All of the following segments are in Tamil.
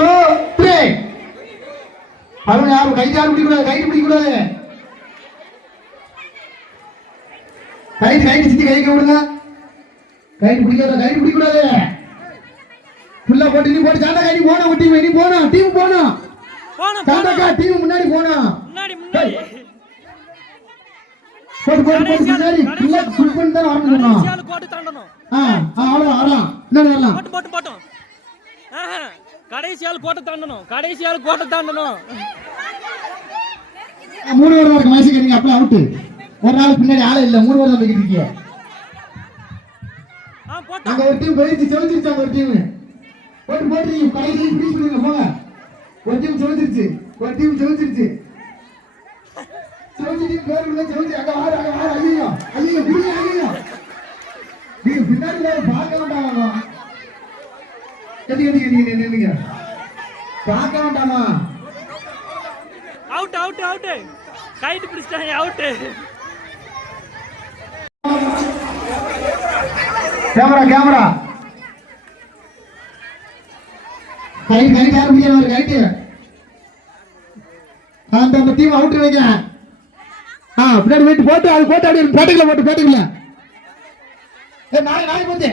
2 3 அவன் யாரும் கை யாரும் பிடிக்கூடாது கை பிடிக்கூடாது கை சித்தி கைக்கு விடுங்க கை பிடிக்கூடாது ஃபுல்லா போட்டு நீ போட்டு சாண்டா கை போனா டீம் நீ போனா டீம் போனா சாண்டாக்கா டீம் முன்னாடி போனா முன்னாடி போட்டு சரி ஃபுல்லா சுட் பண்ணி தான் ஆரம்பிக்கணும் கடைசியால கோட்டை தாண்டணும் அவ்வளவு வரலாம் இன்னொரு வரலாம் போட்டு கடைசியால கோட்டை தாண்டணும் 3 ஓவர் வரைக்கும் மேட்ச் நீங்க அப்படியே அவுட் ஒரு நாள் பின்னாடி ஆளே இல்ல 3 ஓவர் தான் போயிட்டு இருக்கீங்க அங்க ஒரு டீம் போயிடுச்சு செவுச்சிருச்சாங்க ஒரு டீம் போட்டு நீங்க கடைசி ஃபினிஷ் பண்ணுங்க போங்க ஒரு டீம் செவுச்சிருச்சு செவுச்சி பேருங்க செவுச்சி அங்க வாரு ஐயோ நீ பின்னாடி பார்க்க வேண்டாமா கட்டி நின்னுங்க பார்க்க வேண்டாமா அவுட் கைட் பிடிச்சாங்க அவுட் கேமரா கை யார் முடியல கைட் அந்த டீம் அவுட் வைங்க பின்னாடி வெயிட் போட்டு அது போட்டு அப்படியே போட்டுக்கல நாய் போட்டு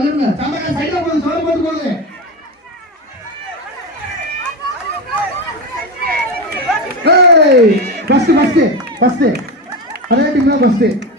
வருங்க சண்டை சைடுல போகுது சோறு போட்டு போகுது ஃபர்ஸ்ட் அதே டீம் தான் ஃபர்ஸ்ட்